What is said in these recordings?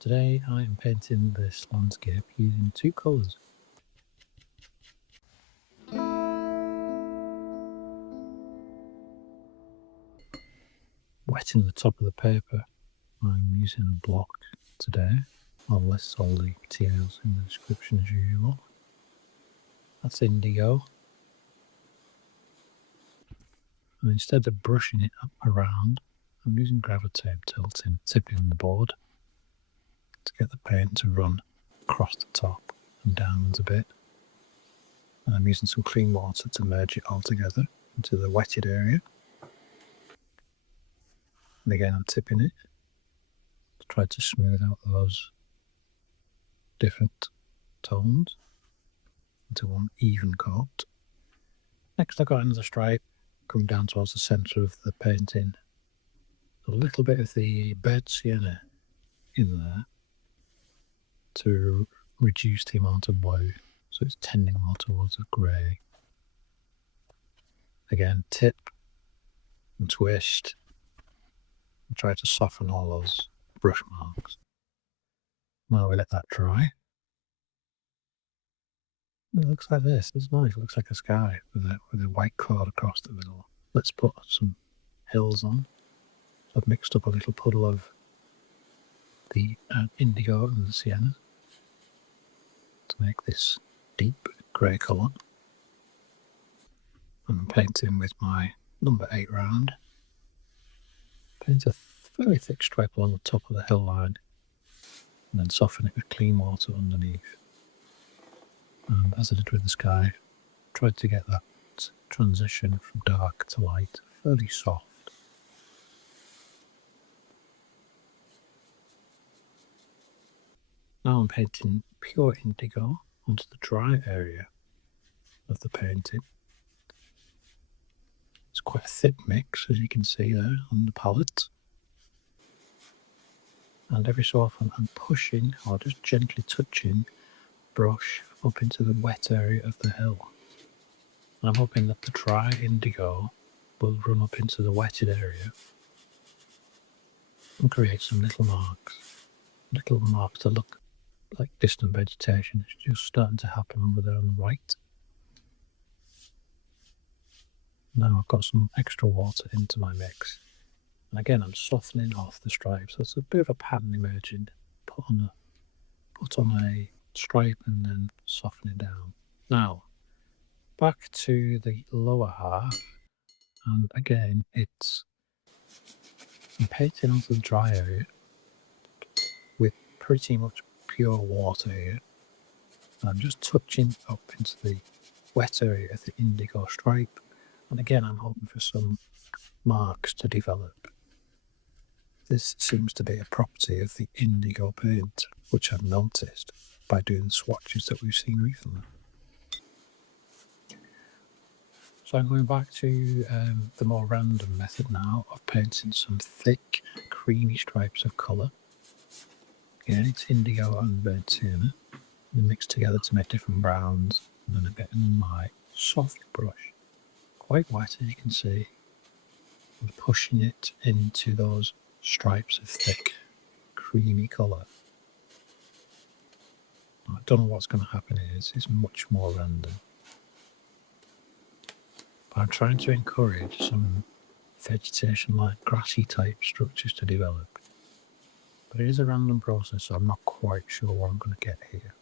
Today I am painting this landscape using two colours. Wetting the top of the paper, I'm using a block today. I'll list all the materials in the description as usual. That's Indigo. And instead of brushing it up around, I'm using gravitate tilting, tipping the board to get the paint to run across the top and downwards a bit. And I'm using some clean water to merge it all together into the wetted area. And again, I'm tipping it to try to smooth out those different tones into one even coat. Next, I got another stripe coming down towards the centre of the painting. A little bit of the burnt sienna in there to reduce the amount of blue, so it's tending more towards a grey. Again, tip and twist and try to soften all those brush marks. Now we let that dry. It looks like this. It's nice. It looks like a sky with a white chord across the middle. Let's put some hills on. So I've mixed up a little puddle of the indigo and the sienna to make this deep grey colour. I'm painting with my number 8 round. Paint a very thick stripe along the top of the hill line and then soften it with clean water underneath. And as I did with the sky, tried to get that transition from dark to light fairly soft. Now I'm painting pure indigo onto the dry area of the painting. It's quite a thick mix, as you can see there on the palette. And every so often I'm pushing or just gently touching brush up into the wet area of the hill. I'm hoping that the dry indigo will run up into the wetted area and create some little marks that look like distant vegetation. It's just starting to happen over there on the right. Now I've got some extra water into my mix, and again I'm softening off the stripes. There's a bit of a pattern emerging. Put on a stripe and then soften it down. Now back to the lower half, and again I'm painting onto the dry area with pretty much pure water here. I'm just touching up into the wet area of the indigo stripe, and again I'm hoping for some marks to develop. This seems to be a property of the indigo paint, which I've noticed by doing the swatches that we've seen recently. So I'm going back to the more random method now of painting some thick, creamy stripes of colour. Again, it's indigo and burnt sienna. They're mixed together to make different browns, and then I'm getting my soft brush, quite wet as you can see, and pushing it into those stripes of thick, creamy colour. I don't know what's going to happen here. It's much more random. But I'm trying to encourage some vegetation like grassy type structures to develop. But it is a random process, so I'm not quite sure what I'm going to get here.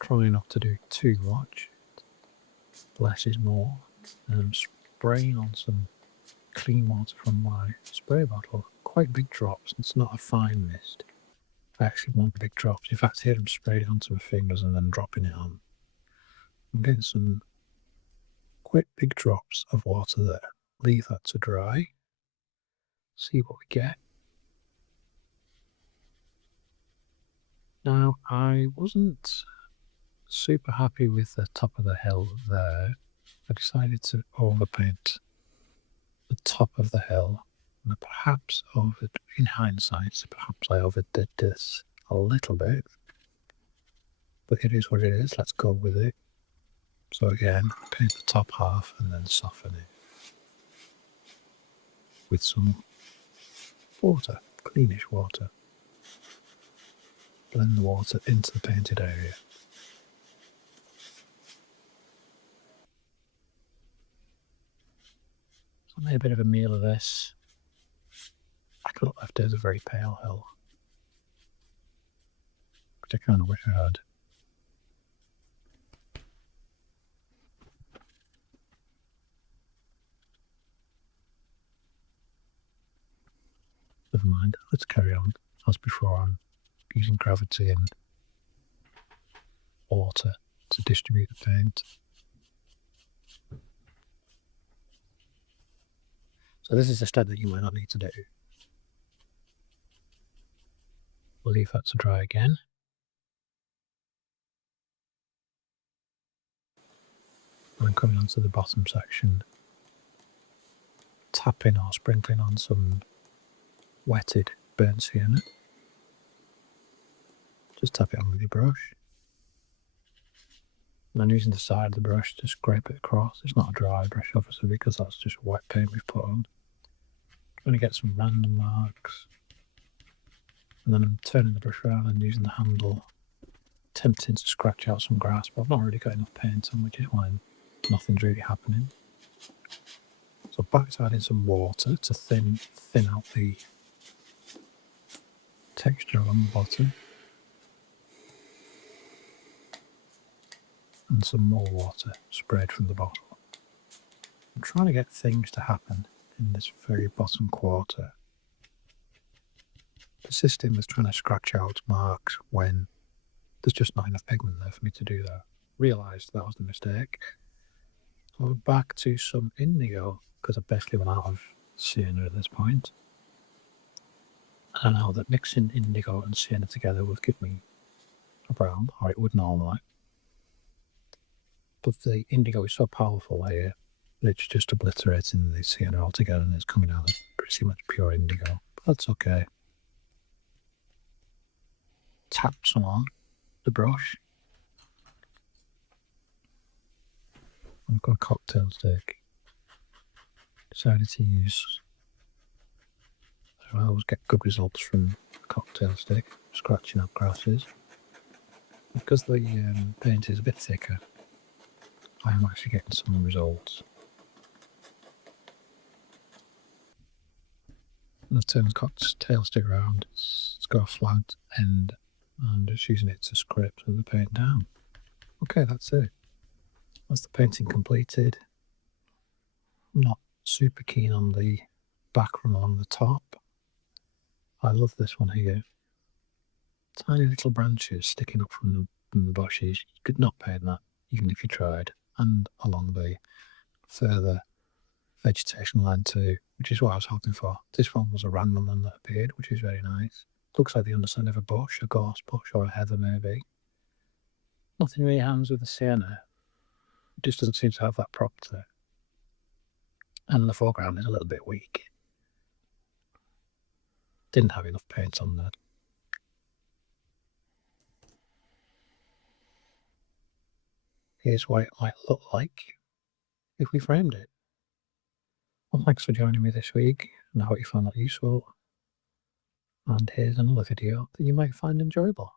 Trying not to do too much. Less is more. And I'm spraying on some clean water from my spray bottle. Quite big drops. It's not a fine mist. I actually want big drops. In fact, here I'm spraying it onto my fingers and then dropping it on. I'm getting some quite big drops of water there. Leave that to dry. See what we get. Now, I wasn't super happy with the top of the hill there. I decided to overpaint the top of the hill. And perhaps in hindsight, perhaps I overdid this a little bit. But it is what it is. Let's go with it. So again, paint the top half and then soften it. with some water, greenish water. Blend the water into the painted area. So I made a bit of a meal of this. I could have left it as a very pale hill, which I kind of wish I had. Never mind, let's carry on. As before, I'm using gravity and water to distribute the paint. So this is a step that you might not need to do. We'll leave that to dry again. I'm coming onto the bottom section, tapping or sprinkling on some wetted burnt sienna. Just tap it on with your brush. And I'm using the side of the brush to scrape it across. It's not a dry brush, obviously, because that's just wet paint we've put on. I'm going to get some random marks. And then I'm turning the brush around and using the handle, attempting to scratch out some grass, but I've not really got enough paint on, which is why nothing's really happening. So back to adding some water to thin out the texture on the bottom. And some more water sprayed from the bottle. I'm trying to get things to happen in this very bottom quarter. Persisting with trying to scratch out marks when there's just not enough pigment there for me to do that. Realised that was the mistake. So we're back to some indigo, because I've basically run out of sienna at this point. And I know that mixing indigo and sienna together would give me a brown, or it would normally. But the indigo is so powerful here that it's just obliterating the sienna altogether, and it's coming out as pretty much pure indigo. But that's okay. Tap some on the brush. I've got a cocktail stick. Decided to use. So I always get good results from a cocktail stick, scratching up grasses. Because the paint is a bit thicker, I am actually getting some results. And I've turned the cocktail stick around. It's got a flat end, and just using it to scrape the paint down. Okay, that's it. That's the painting completed. I'm not super keen on the background along the top. I love this one here. Tiny little branches sticking up from the bushes. You could not paint that, even if you tried. And along the further vegetation line too, which is what I was hoping for. This one was a random one that appeared, which is very nice. Looks like the underside of a bush, a gorse bush or a heather maybe. Nothing really happens with the sienna. It just doesn't seem to have that property. And the foreground is a little bit weak. Didn't have enough paint on there. Here's what it might look like if we framed it. Well, thanks for joining me this week, and I hope you found that useful. And here's another video that you might find enjoyable.